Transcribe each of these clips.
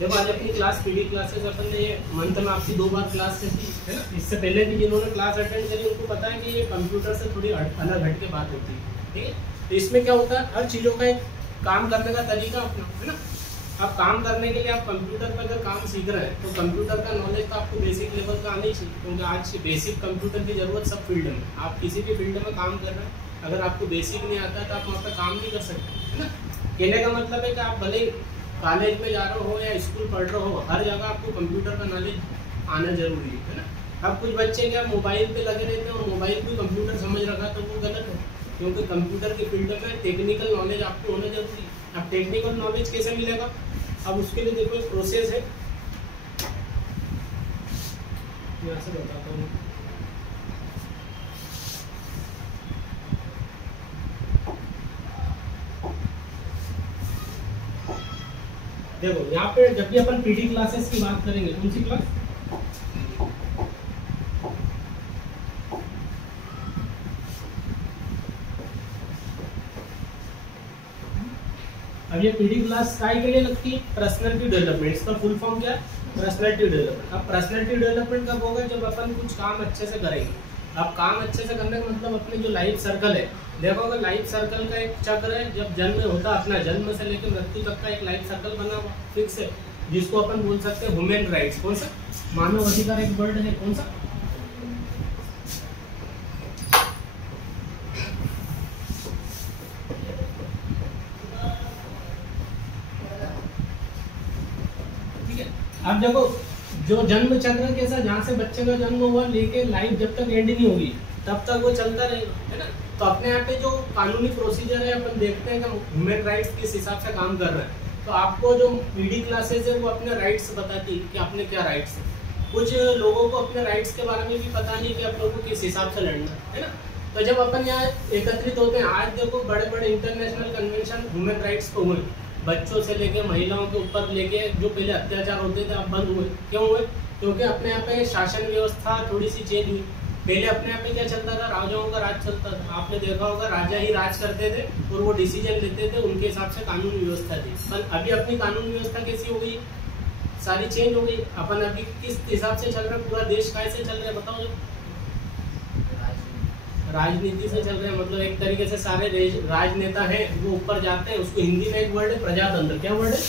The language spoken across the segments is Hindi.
देखो आज अपनी क्लास पीडी क्लासेस अपन ने मंथ में आपकी 2 बार क्लास थी, है ना। इससे पहले भी जिन्होंने क्लास अटेंड करी उनको पता है कि ये कंप्यूटर से थोड़ी अलग हट के बात होती है, ठीक है। तो इसमें क्या होता है, हर चीज़ों का एक काम करने का तरीका अपना, है ना। अब काम करने के लिए आप कंप्यूटर पर अगर काम सीख रहे हैं तो कंप्यूटर का नॉलेज तो आपको बेसिक लेवल का आना ही चाहिए, क्योंकि आज बेसिक कंप्यूटर की ज़रूरत सब फील्ड में। आप किसी भी फील्ड में काम कर रहे हैं, अगर आपको बेसिक नहीं आता तो आप वहाँ पर काम नहीं कर सकते, है ना। कहने का मतलब है कि आप भले कॉलेज में जा रहे हो या स्कूल पढ़ रहे हो, हर जगह आपको कंप्यूटर का नॉलेज आना जरूरी है ना। अब कुछ बच्चे क्या मोबाइल पे लगे रहते हैं और मोबाइल भी कंप्यूटर समझ रखा तो वो गलत है, क्योंकि कंप्यूटर के फील्ड में टेक्निकल नॉलेज आपको होना जरूरी है। अब टेक्निकल नॉलेज कैसे मिलेगा, अब उसके लिए देखो एक प्रोसेस है, यहाँ से बताता हूँ। देखो यहाँ पे जब भी अपन पीडी क्लासेस की बात करेंगे, कौन सी क्लास, अब ये पीडी क्लास काय के लिए लगती है, पर्सनैलिटी डेवलपमेंट। इसका फुल फॉर्म क्या है, पर्सनैलिटी डेवलपमेंट। अब पर्सनैलिटी डेवलपमेंट कब होगा, जब अपन कुछ काम अच्छे से करेंगे। अब काम अच्छे से करने का मतलब अपने जो लाइफ सर्कल है, देखो अगर लाइफ सर्कल का एक चक्र है, जब जन्म होता है अपना, जन्म से लेकर मृत्यु तक का एक लाइफ सर्कल बना हुआ फिक्स है, जिसको अपन बोल सकते हैं ह्यूमन राइट्स। कौन सा, मानव अधिकार एक वर्ड है, कौन सा, अब देखो जो जन्म चक्र कैसा, जहाँ से बच्चे का जन्म हुआ लेके लाइफ जब तक एंड नहीं होगी तब तक वो चलता रहेगा, है ना। तो अपने यहाँ पे जो कानूनी प्रोसीजर है अपन देखते हैं कि ह्यूमन राइट्स किस हिसाब से काम कर रहे हैं। तो आपको जो पीडी क्लासेस है वो अपने राइट्स बताती है कि अपने क्या राइट्स है। कुछ लोगों को अपने राइट्स के बारे में भी पता नहीं कि आप लोगों को किस हिसाब से लड़ना है ना। तो जब अपन यहाँ एकत्रित होते हैं, आज देखो बड़े बड़े इंटरनेशनल कन्वेंशन ह्यूमन राइट्स को हुए, बच्चों से लेके महिलाओं के ऊपर लेके जो पहले अत्याचार होते थे अब बंद हुए। क्यों हुए, क्योंकि अपने यहाँ पे शासन व्यवस्था थोड़ी सी चेंज हुई। पहले अपने यहाँ पे क्या चलता था, राजाओं का राज चलता था। आपने देखा होगा राजा ही राज करते थे और वो डिसीजन लेते थे, उनके हिसाब से कानून व्यवस्था थी। पर अभी अपनी कानून व्यवस्था कैसी हो गई, सारी चेंज हो गई। अपन अभी किस हिसाब से चल रहा है, पूरा देश कैसे चल रहा है बताओ। जो राजनीति से चल रहे हैं, मतलब एक तरीके से सारे राजनेता हैं वो ऊपर जाते हैं। उसको हिंदी में एक वर्ड है प्रजातंत्र। क्या वर्ड है,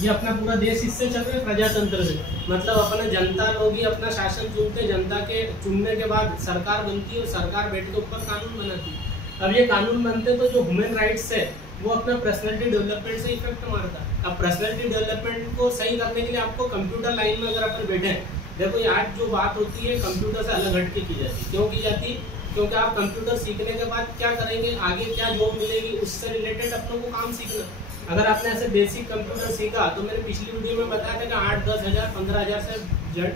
ये अपना पूरा देश इससे चल रहा है, प्रजातंत्र से। मतलब अपना जनता लोग ही अपना शासन चुनते, जनता के चुनने के बाद सरकार बनती है और सरकार बैठ के ऊपर कानून बनाती है। अब ये कानून बनते तो जो ह्यूमन राइट्स है वो अपना पर्सनैलिटी डेवलपमेंट से इफेक्ट मारता है। अब पर्सनैलिटी डेवलपमेंट को सही करने के लिए आपको कंप्यूटर लाइन में अगर अपन बैठे हैं, देखो ये आज जो बात होती है कंप्यूटर से अलग हटके की जाती है। क्यों की जाती है, क्योंकि आप कंप्यूटर सीखने के बाद क्या करेंगे, आगे क्या जॉब मिलेगी, उससे रिलेटेड अपनों को काम सीखना। अगर आपने ऐसे बेसिक कंप्यूटर सीखा तो मैंने पिछली वीडियो में बताया था कि 8-10 हज़ार 15 हज़ार से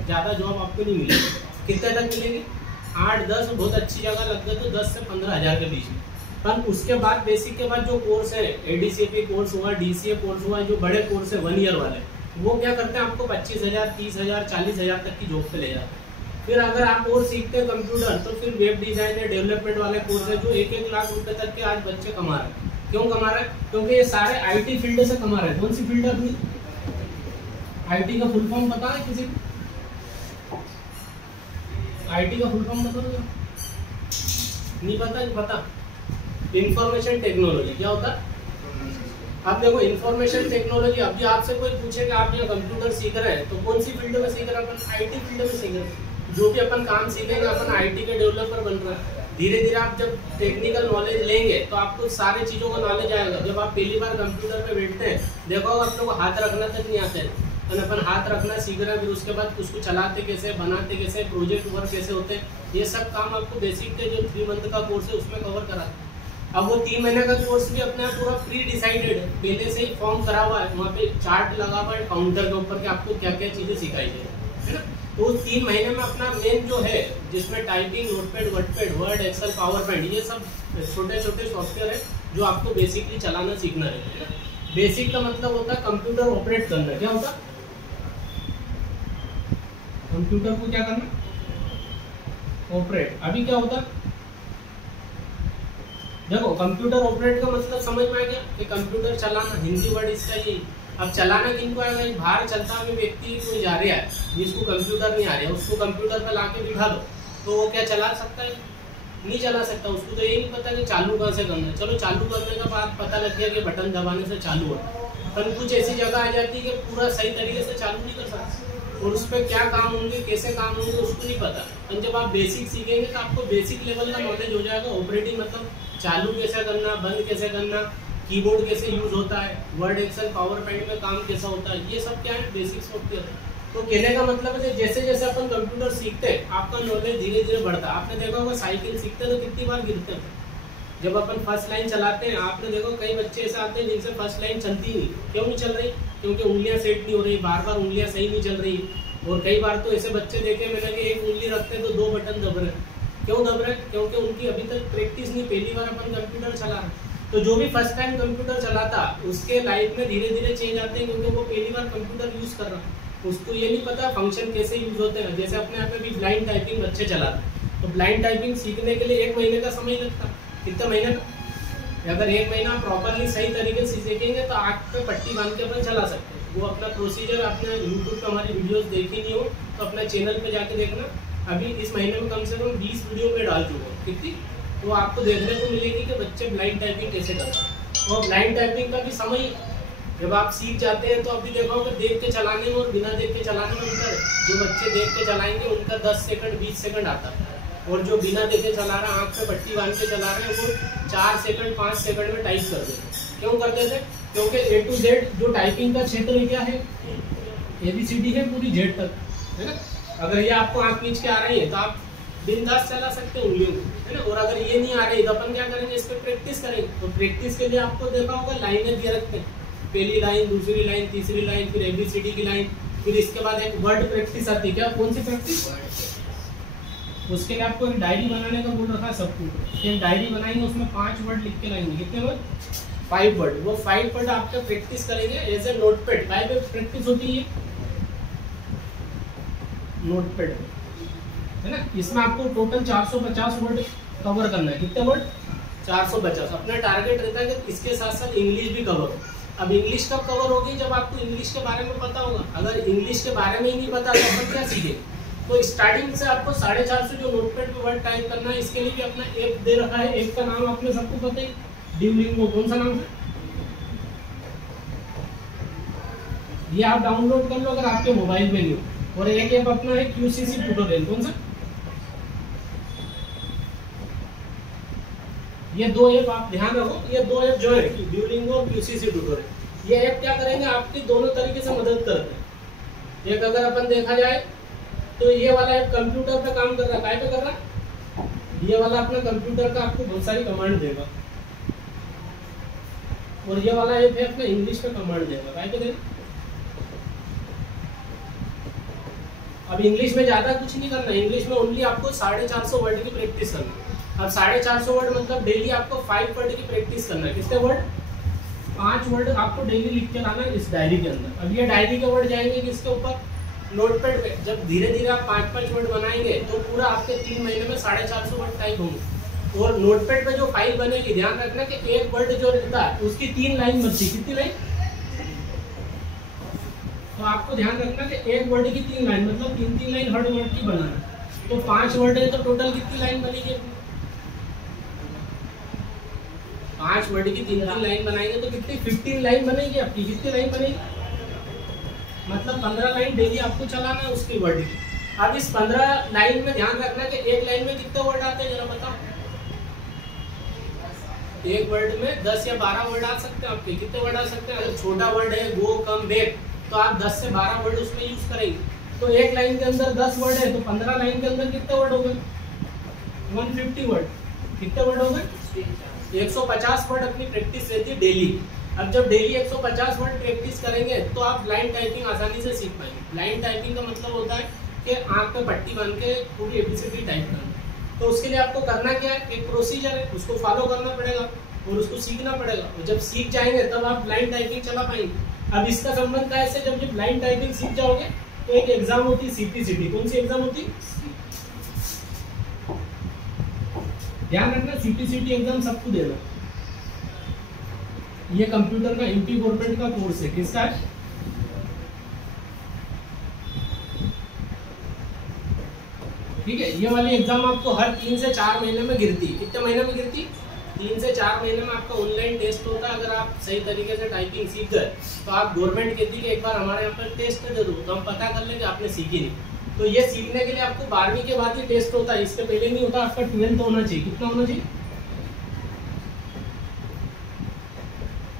ज़्यादा जॉब आपको नहीं मिलेगी। कितने तक मिलेगी, 8-10, बहुत अच्छी जगह लग गए तो 10 से 15 हज़ार के बीच में। पर उसके बाद बेसिक के बाद जो कोर्स है, एडीसीपी कोर्स हुआ, डीसीए कोर्स हुआ, जो बड़े कोर्स है 1 ईयर वाले, वो क्या करते हैं आपको 25 हज़ार 30 हज़ार 40 हज़ार तक की जॉब पे ले जाते हैं। फिर अगर आप और सीखते हैं कंप्यूटर तो फिर वेब डिजाइन है, डेवलपमेंट वाले कोर्स है, जो 1-1 लाख रुपए तक के आज बच्चे कमा रहे हैं। क्यों कमा रहे हैं, क्योंकि ये सारे आईटी फील्ड से कमा रहे हैं। कौन सी फील्ड है अपनी, आईटी का फुल फॉर्म पता है किसी को, आईटी का फुल फॉर्म बता दो, नहीं पता, पता, इंफॉर्मेशन टेक्नोलॉजी। क्या होता है, अब देखो इंफॉर्मेशन टेक्नोलॉजी, अभी आपसे कोई पूछे कि आप यहाँ कंप्यूटर सीख रहे हैं तो कौन सी फील्ड में सीख रहे हैं, अपन आईटी फील्ड में सीख रहे हैं। जो भी अपन काम सीखेंगे अपन आईटी के डेवलपर बन रहे हैं। धीरे धीरे आप जब टेक्निकल नॉलेज लेंगे तो आपको सारे चीज़ों का नॉलेज आएगा। जब आप पहली बार कंप्यूटर पे बैठते हैं, देखो अपने को हाथ रखना तक नहीं आता है, अपन हाथ रखना सीख रहे हैं, फिर उसके बाद उसको चलाते कैसे, बनाते कैसे, प्रोजेक्ट वर्क कैसे होते हैं, ये सब काम आपको बेसिक के जो 3 मंथ का कोर्स है उसमें कवर कराते हैं। अब वो 3 महीने का कोर्स भी अपना पूरा प्री डिसाइडेड है, पहले से ही फॉर्म करा हुआ है, वहाँ पे चार्ट लगा हुआ है काउंटर के ऊपर कि आपको क्या क्या चीज़ें सिखाई जाए, है ना। तो उस 3 महीने में अपना मेन जो है, जिसमें typing, notepad, word, excel, PowerPoint, ये सब छोटे छोटे सॉफ्टवेयर है जो आपको बेसिकली चलाना सीखना है ना। बेसिक का मतलब होता है कंप्यूटर ऑपरेट करना। क्या होता है, कंप्यूटर को क्या करना, ऑपरेट। अभी क्या होता है, देखो कंप्यूटर ऑपरेट का मतलब समझ में आ गया कि कंप्यूटर चलाना, हिंदी वर्ड इसका यही। अब चलाना किनको आएगा? एक बाहर चलता हुआ व्यक्ति कोई जा रहा है जिसको कंप्यूटर नहीं आ रहा है, उसको कंप्यूटर पर लाके बिठा दो तो वो क्या चला सकता है? नहीं चला सकता। उसको तो ये नहीं पता कि चालू कहाँ से करना है। चलो चालू करने का बाद पता लग गया कि बटन दबाने से चालू हो, पर कुछ ऐसी जगह आ जाती है कि पूरा सही तरीके से चालू नहीं कर सकते, और उस पर क्या काम होंगे, कैसे काम होंगे उसको नहीं पता। पर जब आप बेसिक सीखेंगे तो आपको बेसिक लेवल का नॉलेज हो जाएगा। ऑपरेटिंग मतलब चालू कैसे करना, बंद कैसे करना, कीबोर्ड कैसे यूज होता है, वर्ड, एक्सेल, पावर पॉइंट में काम कैसा होता है, ये सब क्या है? Basic software. तो कहने का मतलब है जैसे जैसे अपन कंप्यूटर सीखते हैं आपका नॉलेज धीरे धीरे बढ़ता है। आपने देखा होगा साइकिल सीखते तो कितनी बार गिरते हैं। जब अपन फर्स्ट लाइन चलाते हैं, आपने देखो कई बच्चे ऐसे आते हैं जिनसे फर्स्ट लाइन चलती नहीं। क्यों नहीं चल रही? क्योंकि उंगलियां सेट नहीं हो रही, बार बार उंगलियां सही नहीं चल रही। और कई बार तो ऐसे बच्चे देखे मैंने कि एक उंगली रखते हैं तो 2 बटन दब रहे हैं। क्यों दब रहे हैं? क्योंकि उनकी अभी तक प्रैक्टिस नहीं, पहली बार अपन कंप्यूटर चला रहे हैं। तो जो भी फर्स्ट टाइम कंप्यूटर चलाता उसके लाइफ में धीरे धीरे चेंज आते हैं, क्योंकि वो पहली बार कंप्यूटर यूज कर रहा है। उसको ये नहीं पता फंक्शन कैसे यूज होते हैं। जैसे अपने यहाँ पे भी ब्लाइंड टाइपिंग बच्चे चलाते हैं, तो ब्लाइंड टाइपिंग सीखने के लिए 1 महीने का समय लगता है। कितना महीने का? अगर 1 महीना प्रॉपरली सही तरीके से सीखेंगे तो आँख पे पट्टी बांध के अपन चला सकते हैं। वो अपना प्रोसीजर आपने यूट्यूब पे हमारी वीडियोस देखी नहीं हो तो अपने चैनल पे जाके देखना। अभी इस महीने में कम से कम 20 वीडियो में डाल चुका हूँ। कितनी? तो आपको देखने को मिलेगी कि बच्चे ब्लाइंड टाइपिंग कैसे करते हैं। और ब्लाइंड टाइपिंग का भी समय जब आप सीख जाते हैं तो अभी देखो कि देख के चलाने में और बिना देख के चलाने में अंतर है। जो बच्चे देख के चलाएंगे उनका 10 सेकंड 20 सेकंड आता है, और जो बिना देखे चला रहा, आँख पे पट्टी बांध के चला रहे हैं, वो 4 सेकंड 5 सेकंड में टाइप कर देते। क्यों करते थे? क्योंकि A to Z जो टाइपिंग का क्षेत्र क्या है, ABCD है पूरी Z तक, है ना। अगर ये आपको आँख नीच के आ रही है तो आप बिंदास चला सकते हैं उंगलियों को, है ना। और अगर ये नहीं आ रही तो अपन क्या करेंगे? इस पर प्रैक्टिस करेंगे। तो प्रैक्टिस के लिए आपको देखा होगा लाइनें दिए रखते हैं, पहली लाइन, दूसरी लाइन, तीसरी लाइन, फिर ABCD की लाइन, फिर इसके बाद एक वर्ड प्रैक्टिस आती है। क्या? कौन सी प्रैक्टिस? उसके लिए आपको एक डायरी बनाने का बोल रखा है सबको। एक डायरी बनाएंगे, उसमें 5 वर्ड लिख के लाएंगे। कितने वर्ड? 5 वर्ड। वो 5 वर्ड आपका प्रैक्टिस करेंगे एज ए नोटपैड। काय पे प्रैक्टिस होती है? नोटपैड, है ना। इसमें आपको टोटल 450 वर्ड कवर करना है। कितने वर्ड? 450। अपना टारगेट रहता है कि इसके साथ साथ इंग्लिश भी कवर हो। अब इंग्लिश कब कवर होगी? जब आपको इंग्लिश के बारे में पता होगा। अगर इंग्लिश के बारे में ही नहीं पता तो अपन क्या सीखेंगे? तो स्टार्टिंग से आपको 450 जो नोटपैड पे वर्ड टाइप करना है। इसके लिए भी अपना ऐप दे रखा है। ऐप का नाम आपने सबको पता है, ड्यूलिंगो। कौन सा नाम है? ये आप डाउनलोड कर लो अगर आपके मोबाइल में नहीं हो। और एक ऐप अपना है QCC ट्यूटोरियल। कौन सा? ये 2 ऐप आप ध्यान रखो, ये 2 ऐप जो है ड्यूलिंगो और QCC ट्यूटोरियल, ये ऐप क्या करेंगे? आपकी दोनों तरीके से मदद करते हैं। एक अगर अपन देखा जाए तो ये वाला ऐप कंप्यूटर पे काम कर रहा है। काय पे कर रहा है? ये वाला अपना कंप्यूटर का आपको बहुत सारी कमांड देगा, और ये वाला ऐप है अपना इंग्लिश पे कमांड देगा। काय पे देगा? अब इंग्लिश में ज्यादा कुछ नहीं करना, इंग्लिश में ओनली आपको 450 वर्ड की प्रैक्टिस करना है। अब 450 वर्ड मतलब डेली आपको 5 वर्ड की प्रैक्टिस करना है। कितने वर्ड? 5 वर्ड आपको डेली लिख के लाना है इस डायरी के अंदर। अब ये डायरी के वर्ड जाएंगे किसके ऊपर? नोटपैड पे। जब धीरे धीरे आप 5-5 वर्ड बनाएंगे तो पूरा आपके 3 महीने में 450 वर्ड टाइप होंगे। और नोटपैड पे जो फाइल बनेगी, ध्यान रखना कि एक वर्ड जो रहता है उसकी 3 लाइन बनती। कितनी लाइन? तो आपको ध्यान रखना कि एक वर्ड की 3 लाइन मतलब 3-3 लाइन हर वर्ड की बनाना। तो 5 वर्ड है तो टोटल कितनी लाइन बनेगी? 5 वर्ड की 3-3 लाइन बनाएंगे तो कितनी? 15 लाइन बनेगी आपकी। कितनी लाइन बनेगी? मतलब 15 लाइन डेली आपको चलाना है उसकी वर्ड की। अब इस 15 लाइन में ध्यान रखना कि एक लाइन में कितने वर्ड आते हैं जरा बताओ। एक वर्ड में 10 या 12 वर्ड आ सकते हैं आपके। कितने वर्ड आ सकते हैं? अगर छोटा वर्ड है गो, कम, बैक, तो आप 10 से 12 वर्ड उसमें यूज करेंगे। तो एक लाइन के अंदर 10 वर्ड है तो 15 लाइन के अंदर कितने वर्ड हो गए? 150 वर्ड। कितने वर्ड हो गए? 150 वर्ड अपनी प्रैक्टिस रहती है डेली। अब जब डेली 150 वर्ड प्रैक्टिस करेंगे तो आप ब्लाइंड टाइपिंग आसानी से सीख पाएंगे। ब्लाइंड टाइपिंग का मतलब होता है कि आंख पे पट्टी बांध के पूरी ABCD टाइप करना। तो उसके लिए आपको करना क्या है? एक प्रोसीजर है, उसको फॉलो करना पड़ेगा और उसको सीखना पड़ेगा। और जब सीख जाएंगे तब आप ब्लाइंड टाइपिंग चला पाएंगे। अब इसका संबंध क्या है? जब ब्लाइंड टाइपिंग सीख जाओगे तो एक एग्जाम होती है CPCT। कौन सी एग्जाम होती है? ध्यान रखना सीपीसीटी एग्जाम सबको देना। ये कंप्यूटर का एमपी गवर्नमेंट का कोर्स है, किसका है? ठीक है, ये वाली एग्जाम आपको हर 3 से 4 महीने में गिरती। कितने महीने में गिरती? 3 से 4 महीने में आपका ऑनलाइन टेस्ट होता है। अगर आप सही तरीके से टाइपिंग सीख गए तो आप गवर्नमेंट कहती है कि एक बार हमारे यहाँ पर टेस्ट दे दो, तो हम पता कर लेंगे आपने सीखी नहीं। तो ये सीखने के लिए आपको 12वीं के बाद ही टेस्ट होता है, इसके पहले नहीं होता। आपका 12th होना चाहिए। कितना होना चाहिए?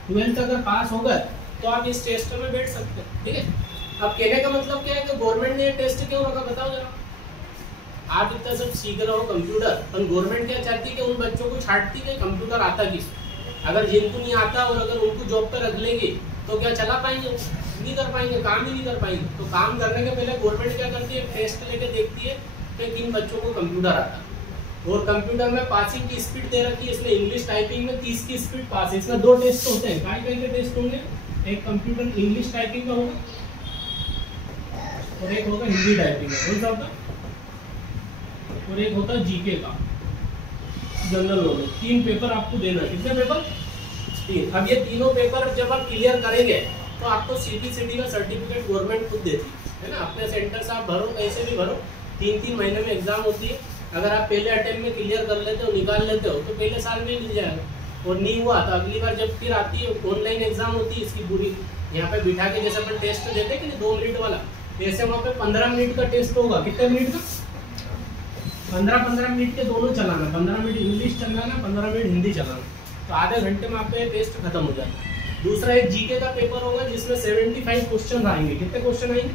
12th अगर पास हो गए तो आप इस टेस्ट में बैठ सकते हैं। ठीक है, अब कहने का मतलब क्या है कि गवर्नमेंट ने टेस्ट क्यों रखा, बताओ जरा। आप इतना सब सीख रहे हो कंप्यूटर, पर गवर्नमेंट क्या चाहती है कि उन बच्चों को छांटती है कंप्यूटर आता किस। अगर जिनको नहीं आता और अगर उनको जॉब पर रख लेंगे तो क्या चला पाएंगे? नहीं कर पाएंगे, काम ही नहीं कर पाएंगे। तो काम करने के पहले गवर्नमेंट क्या करती है? टेस्ट लेके देखती है कि किन बच्चों को कंप्यूटर आता है। और कंप्यूटर में पासिंग की स्पीड दे रखी है, इसमें इंग्लिश टाइपिंग में 30 की स्पीड पास है। इसमें 2 टेस्ट होते हैं। काय के टेस्ट होंगे? एक कंप्यूटर इंग्लिश टाइपिंग का होगा और एक होगा हिंदी टाइपिंग का। कौन सा होगा? और एक होता है जीके का, जनरल नॉलेज। 3 पेपर आपको देना है। कितने पेपर? 3। अब ये तीनों पेपर जब आप क्लियर करेंगे तो आपको सीपीसीटी का सर्टिफिकेट गवर्नमेंट खुद देती है ना। अपने सेंटर से आप भरो, कैसे भी भरो, 3-3 महीने में एग्जाम होती है। अगर आप पहले अटेम्प्ट में क्लियर कर लेते हो, निकाल लेते हो, तो पहले साल में ही मिल जाएगा। और नहीं हुआ तो अगली बार जब फिर आती है ऑनलाइन एग्जाम होती है इसकी पूरी, यहाँ पे बिठा के जैसे अपन टेस्ट देते हैं कि 2 मिनट वाला, ऐसे वहाँ पे 15 मिनट का टेस्ट होगा। कितने मिनट का? 15-15 मिनट के दोनों चलाना। 15 मिनट इंग्लिश चलाना, 15 मिनट हिंदी चलाना। तो आधे घंटे में आपका टेस्ट खत्म हो जाता है। दूसरा एक जीके का पेपर होगा जिसमें 75 क्वेश्चन आएंगे। कितने क्वेश्चन आएंगे?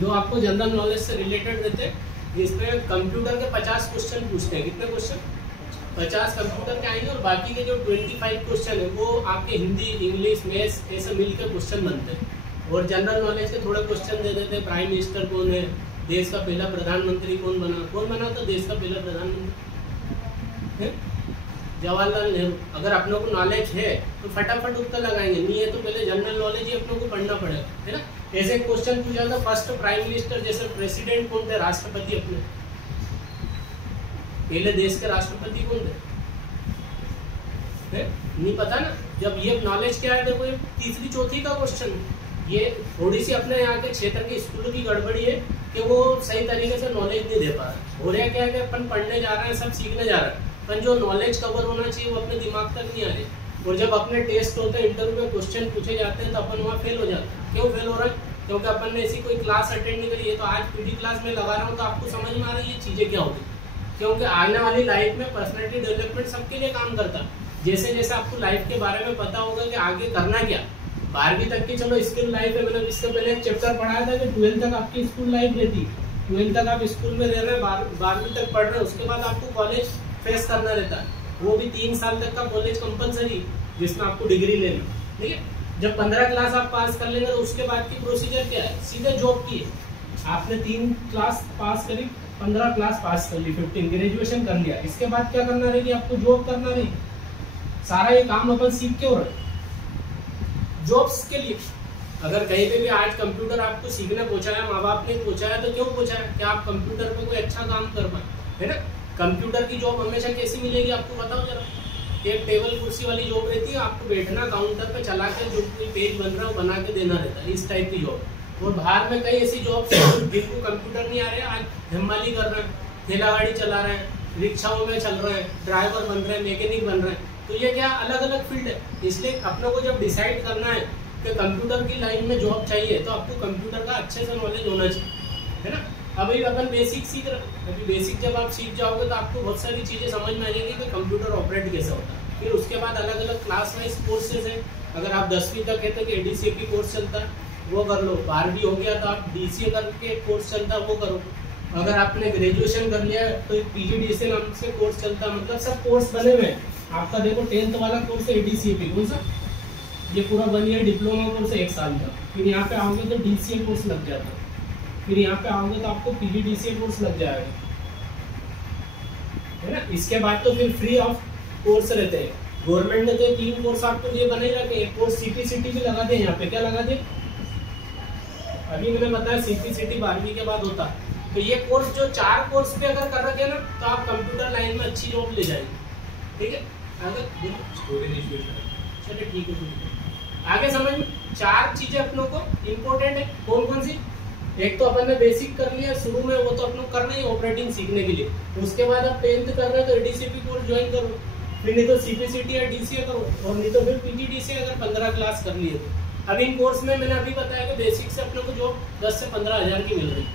जो आपको जनरल नॉलेज से रिलेटेड रहते हैं। इसमें कंप्यूटर के 50 क्वेश्चन पूछते हैं। कितने क्वेश्चन? 50 कंप्यूटर के आएंगे और बाकी के जो 25 क्वेश्चन है वो आपके हिंदी, इंग्लिश, मैथ्स ऐसे मिलकर क्वेश्चन बनते हैं। और जनरल नॉलेज के थोड़े क्वेश्चन दे देते हैं। प्राइम मिनिस्टर कौन है? देश का पहला प्रधानमंत्री कौन बना? कौन बना था देश का पहला प्रधानमंत्री? जवाहरलाल नेहरू। अगर अपनों को नॉलेज है तो फटाफट उत्तर लगाएंगे, नहीं है तो पहले जनरल नॉलेज ही अपनों को पढ़ना पड़ेगा, है ना। ऐसे क्वेश्चन पूछा था फर्स्ट प्राइम मिनिस्टर, जैसे प्रेसिडेंट कौन थे? राष्ट्रपति अपने पहले देश के राष्ट्रपति कौन थे? नहीं पता ना। जब ये नॉलेज क्या है, देखो ये तीसरी चौथी का क्वेश्चन, ये थोड़ी सी अपने यहाँ के क्षेत्र के स्कूल की गड़बड़ी है कि वो सही तरीके से नॉलेज नहीं दे पा रहे। हो रहा क्या है कि अपन पढ़ने जा रहे हैं, सब सीखने जा रहे हैं, पर जो नॉलेज कवर होना चाहिए वो अपने दिमाग तक नहीं आ रही। और जब अपने टेस्ट होते हैं, इंटरव्यू में क्वेश्चन पूछे जाते हैं तो अपन वहाँ फेल हो जाते हैं। क्यों फेल हो रहा है? क्योंकि अपन ने ऐसी कोई क्लास अटेंड नहीं करी है। तो आज पीडी क्लास में लगा रहा हूँ तो आपको समझ में आ रही है ये चीज़ें क्या होती है। क्योंकि आने वाली लाइफ में पर्सनैलिटी डेवलपमेंट सबके लिए काम करता है। जैसे जैसे आपको लाइफ के बारे में पता होगा कि आगे करना क्या, 12वीं तक की चलो स्कूल लाइफ है। मैंने इससे पहले एक चैप्टर पढ़ाया था कि 12th तक आपकी स्कूल लाइफ रहती है। 12th तक आप स्कूल में रह रहे हैं, 12वीं तक पढ़ रहे हैं, उसके बाद आपको कॉलेज फेस करना रहता है। वो भी 3 साल तक का कॉलेज कंपलसरी, जिसमें आपको डिग्री लेना। ठीक है, जब 15 क्लास आप पास कर लेंगे तो उसके बाद की प्रोसीजर क्या है? सीधे जॉब की है। आपने 3 क्लास पास करी, 15 क्लास पास कर ली, 15 ग्रेजुएशन कर लिया, इसके बाद क्या करना रहेगी? आपको जॉब करना रहेगी। सारा ये काम अपन सीख क्यों रहे? जॉब्स के लिए। अगर कहीं पे भी आज कंप्यूटर आपको सीखने पहुंचाया, माँ बाप ने पहुंचाया, तो क्यों पहुंचाया? कि आप कंप्यूटर पे कोई अच्छा काम कर पाए, है ना। कंप्यूटर की जॉब हमेशा कैसी मिलेगी आपको बताओ जरा। एक टेबल कुर्सी वाली जॉब रहती है, आपको बैठना, काउंटर पे चला के जो कोई पेज बन रहा है वो बना के देना रहता है, इस टाइप की जॉब। और बाहर में कई ऐसी जॉब्स हैं जिनको कंप्यूटर नहीं आ रहे, आज धम्माली कर रहे हैं, ठेला गाड़ी चला रहे हैं, रिक्शाओं में चल रहे हैं, ड्राइवर बन रहे हैं, मैकेनिक बन रहे हैं। तो ये क्या अलग अलग फील्ड है। इसलिए अपनों को जब डिसाइड करना है कि कंप्यूटर की लाइन में जॉब चाहिए तो आपको कंप्यूटर का अच्छे से नॉलेज होना चाहिए, है ना। अभी अपन बेसिक सीख रहे हैं। अभी बेसिक जब आप सीख जाओगे तो आपको बहुत सारी चीज़ें समझ में आ जाएगी कि कंप्यूटर ऑपरेट कैसे होता है। फिर उसके बाद अलग अलग क्लास वाइज कोर्सेज हैं। अगर आप 10वीं तक है तो ADCA कोर्स चलता है, वो कर लो। 12वीं हो गया तो आप DCA करके कोर्स चलता है, वो करो। अगर आपने ग्रेजुएशन कर लिया तो PGDCA नाम से कोर्स चलता है। मतलब सब कोर्स बने हुए हैं। आपका देखो 10th वाला कोर्स है ADCA, कौन सा? ये पूरा 1 ईयर डिप्लोमा कोर्स है 1 साल का। फिर यहाँ पे आओगे तो DCA कोर्स लग जाता है। फिर यहाँ पे आओगे तो आपको PGDCA कोर्स लग जाएगा, है ना। इसके बाद तो फिर फ्री ऑफ कोर्स रहते हैं। गवर्नमेंट ने तो 3 कोर्स आपको ये बने रखे। एक कोर्स CPCT भी लगा दे। यहाँ पे क्या लगा दे? अभी मैंने बताया CPCT 12वीं के बाद होता है। तो ये कोर्स जो 4 कोर्स पे अगर कर रखे ना तो आप कंप्यूटर लाइन में अच्छी जॉब ले जाएंगे। ठीक है, आगे चलिए ठीक है, आगे समझ में 4 चीजें अपनों को इम्पोर्टेंट है। कौन कौन सी? एक तो अपन ने बेसिक कर लिया शुरू में, वो तो अपन लोग करना ही ऑपरेटिंग सीखने के लिए। उसके बाद आप 10th कर रहे हो तो एडीसीपी कोर्स ज्वाइन करो, फिर नहीं तो सीपीसीटी या डीसीए करो, और नहीं तो फिर पीजीडीसीए अगर 15 क्लास कर लिए तो। अब इन कोर्स में मैंने अभी बताया कि बेसिक से अपने को जॉब 10 से 15 हज़ार की मिल रही है।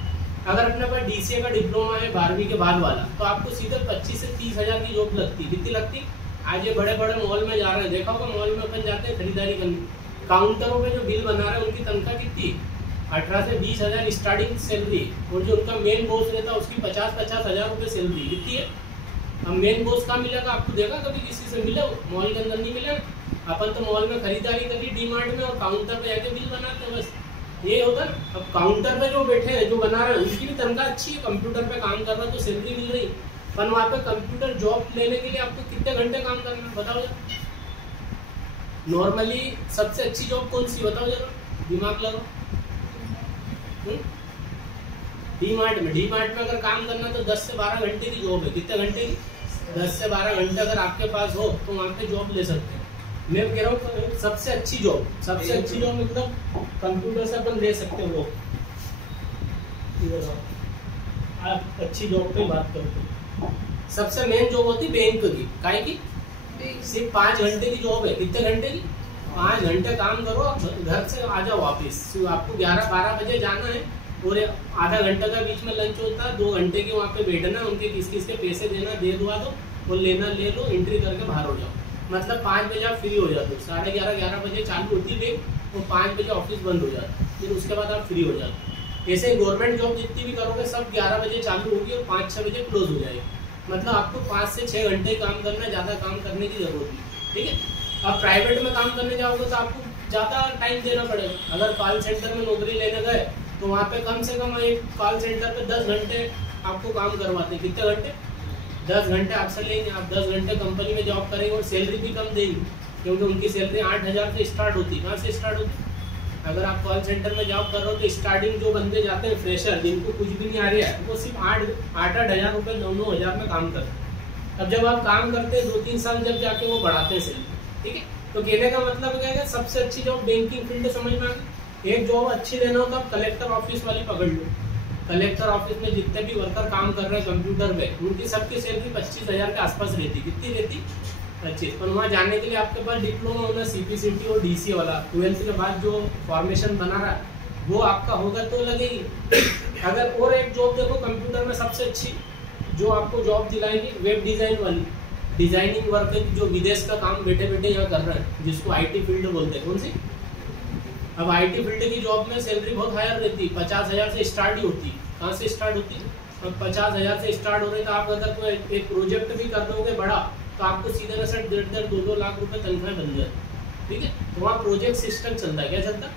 अगर अपने पास डीसीए का डिप्लोमा है 12वीं के बाद वाला तो आपको सीधे 25 से 30 हज़ार की जॉब लगती। कितनी लगती? आज ये बड़े बड़े मॉल में जा रहे हैं, देखा होगा मॉल में अपन जाते हैं खरीदारी करने, काउंटरों पे जो बिल बना रहे हैं उनकी तनख्वाह कितनी? 18 से 20 हज़ार स्टार्टिंग सैलरी, और जो उनका मेन बॉस रहता है उसकी 50-50 हज़ार रुपये सैलरी। कितनी है? अब मेन बॉस का मिलेगा आपको, देखा कभी किसी से मिले? मॉल के अंदर नहीं मिले। अपन तो मॉल में खरीदारी करी डीमार्ट में, और काउंटर पे जाके बिल बनाते हैं, बस ये होता है। अब काउंटर पे जो बैठे हैं जो बना रहे हैं उनकी भी तनख्वाह अच्छी है, कंप्यूटर पे काम कर रहा है तो सैलरी मिल रही। पर वहाँ पे कंप्यूटर जॉब लेने के लिए आपको कितने घंटे काम करना है बताओ जरा? नॉर्मली सबसे अच्छी जॉब कौन सी बताओ जरा, दिमाग लगाओ। डीमार्ट में अगर काम करना तो 10 से 12 घंटे की जॉब है। कितने घंटे की? 10 से 12 घंटे अगर आपके पास हो तो वहाँ पे जॉब ले सकते हैं। मैं कह रहा हूँ सबसे अच्छी जॉब एकदम कंप्यूटर से अपन ले सकते हो। आप अच्छी जॉब पे बात करते हो। सबसे मेन जॉब होती बैंक की, काहे की? सिर्फ 5 घंटे की जॉब है। कितने घंटे की? 5 घंटे काम करो, घर से आ जाओ वापिस। आपको 11-12 बजे जाना है और आधा घंटे का बीच में लंच होता है, 2 घंटे के वहाँ पे बैठना, उनके किस किस के पैसे देना दे दुआ दो, और लेना ले लो, एंट्री करके बाहर हो जाओ। मतलब 5 बजे आप फ्री हो जाते हो, 11:30-11 बजे चालू होती बैंक और 5 बजे ऑफिस बंद हो जाता है, फिर उसके बाद आप फ्री हो जाते हो। ऐसे गवर्नमेंट जॉब जितनी भी करोगे सब 11 बजे चालू होगी और 5-6 बजे क्लोज हो जाएगी। मतलब आपको 5 से 6 घंटे काम करना, ज़्यादा काम करने की जरूरत नहीं। ठीक है, अब प्राइवेट में काम करने जाओगे तो आपको ज़्यादा टाइम देना पड़ेगा। अगर कॉल सेंटर में नौकरी लेने गए तो वहाँ पे कम से कम एक कॉल सेंटर पे 10 घंटे आपको काम करवाते हैं। कितने घंटे? 10 घंटे आपसे लेंगे। आप 10 घंटे कंपनी में जॉब करेंगे और सैलरी भी कम देंगे, क्योंकि उनकी सैलरी 8,000 से स्टार्ट होती है। कहाँ से स्टार्ट होती? अगर आप कॉल सेंटर में जॉब कर रहे हो तो स्टार्टिंग जो बंदे जाते हैं फ्रेशर, जिनको कुछ भी नहीं आ रहा है, वो सिर्फ 8-8 हज़ार रुपये 9-9 हज़ार में काम करते हैं। अब जब आप काम करते हैं 2-3 साल जब जाके वो बढ़ाते हैं सैलरी। ठीक है, तो कहने का मतलब क्या है, सबसे अच्छी जॉब बैंकिंग फील्ड समझ में आ गई। एक जॉब अच्छी लेना हो तो आप कलेक्टर ऑफिस वाली पकड़ लो। कलेक्टर ऑफिस में जितने भी वर्कर काम कर रहे हैं कंप्यूटर पे, उनकी सबकी सैलरी 25,000 के आसपास रहती। कितनी रहती? 25। पर वहाँ जाने के लिए आपके पास डिप्लोमा होना, सीपीसीटी और डीसी वाला 12th के बाद जो फॉर्मेशन बना रहा है वो आपका होगा तो लगेगी। अगर और एक जॉब देखो कंप्यूटर में सबसे अच्छी जो आपको जॉब दिलाएगी, वेब डिज़ाइन वाली, डिजाइनिंग वर्क जो विदेश का काम बैठे बैठे यहाँ कर रहे हैं, जिसको IT फील्ड बोलते हैं। कौन सी? अब IT फील्ड की जॉब में सैलरी बहुत हायर रहती है, 50,000 से स्टार्ट ही होती है। कहाँ से स्टार्ट होती है? अब 50,000 से स्टार्ट हो रही है तो आप अगर कोई एक प्रोजेक्ट भी कर दोगे बड़ा तो आपको सीधे ना सर 1.5-2 लाख रुपए तनख्वाह बन जाती। ठीक है, तो वहाँ प्रोजेक्ट सिस्टम चलता है। क्या चलता?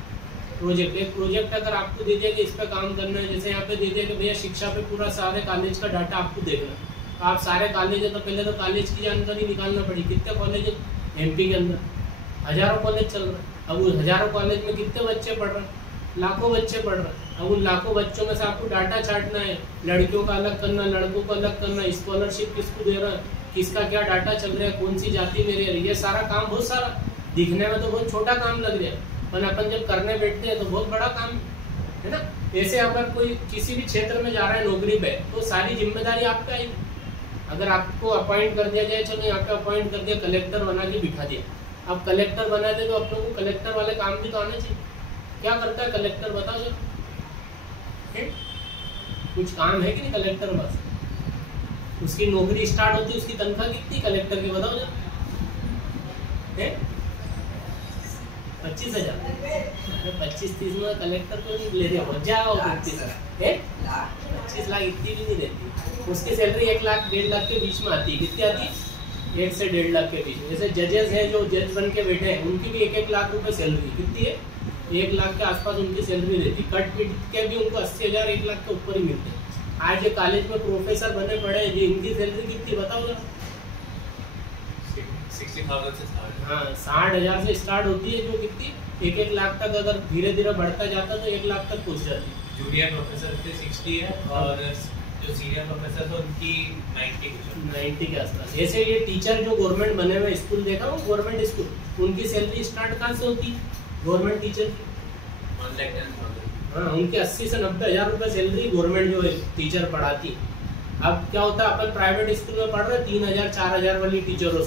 प्रोजेक्ट। एक प्रोजेक्ट अगर आपको दे दिया कि इस पर काम करना है, जैसे यहाँ पे दे दिया कि भैया शिक्षा पे पूरा सारे कॉलेज का डाटा आपको देखना है, आप सारे कॉलेज है तो पहले तो कॉलेज की जानकारी निकालना पड़ी। कितने कॉलेज है MP के अंदर? हज़ारों कॉलेज चल रहा है। अब उन हज़ारों कॉलेज में कितने बच्चे पढ़ रहे हैं? लाखों बच्चे पढ़ रहे हैं। अब उन लाखों बच्चों में से आपको डाटा छांटना है, लड़कियों का अलग करना, लड़कों को अलग करना, स्कॉलरशिप किसको दे रहा है, किसका क्या डाटा चल रहा है, कौन सी जाति मेरी है, ये सारा काम बहुत सारा दिखने में तो बहुत छोटा काम लग रहा है, पर अपन जब करने बैठते हैं तो बहुत बड़ा काम है ना। ऐसे अगर कोई किसी भी क्षेत्र में जा रहा है नौकरी पे तो सारी जिम्मेदारी आपका ही। अगर आपको अपॉइंट कर दिया जाए, चलो यहाँ पे अपॉइंट कर दिया, कलेक्टर बना के बिठा दिया, अब कलेक्टर बना दे तो आप लोगों को कलेक्टर वाले काम भी तो आना चाहिए। क्या करता है कलेक्टर बताओ जरा? कुछ काम है कि नहीं कलेक्टर बस? उसकी नौकरी स्टार्ट होती है, उसकी तनख्वाह कितनी कलेक्टर की बताओ जरा? 25,000। 25-30 में कलेक्टर तो नहीं ले रहे, हो जाओ 25 लाख इतनी भी नहीं रहती। उसकी सैलरी 1 लाख 1.5 लाख के बीच में आती है। कितनी आती है? 1 से 1.5 लाख के बीच में। जैसे जजेस हैं जो जज बन के बैठे हैं उनकी भी 1-1 लाख रुपए सैलरी। कितनी है? 1 लाख के आसपास उनकी सैलरी रहती। कट पीट के भी उनको 80,000 1 लाख के ऊपर ही मिलते हैं। आज ये कॉलेज में प्रोफेसर बने पड़े हैं, इनकी सैलरी कितनी बताओ जरा? 60,000 से स्टार्ट। हाँ, 60,000 से स्टार्ट होती है, जो कितनी 1-1 लाख तक अगर धीरे धीरे बढ़ता जाता तो 1 लाख तक पहुँच जाती। जूनियर प्रोफेसर थे 60 है, और जो सीनियर प्रोफेसर थे उनकी 90 के आसपास। जैसे ये टीचर जो गवर्नमेंट बने हुए स्कूल देखा हो, गवर्नमेंट स्कूल, उनकी सैलरी स्टार्ट कहाँ से होती गवर्नमेंट टीचर की? 1,10,000। हाँ, उनके 80 से 90 हज़ार रुपये सैलरी गवर्नमेंट जो टीचर पढ़ाती। अब क्या होता है, अपन प्राइवेट स्कूल में पढ़ रहे 3,000 4,000 वाली टीचरों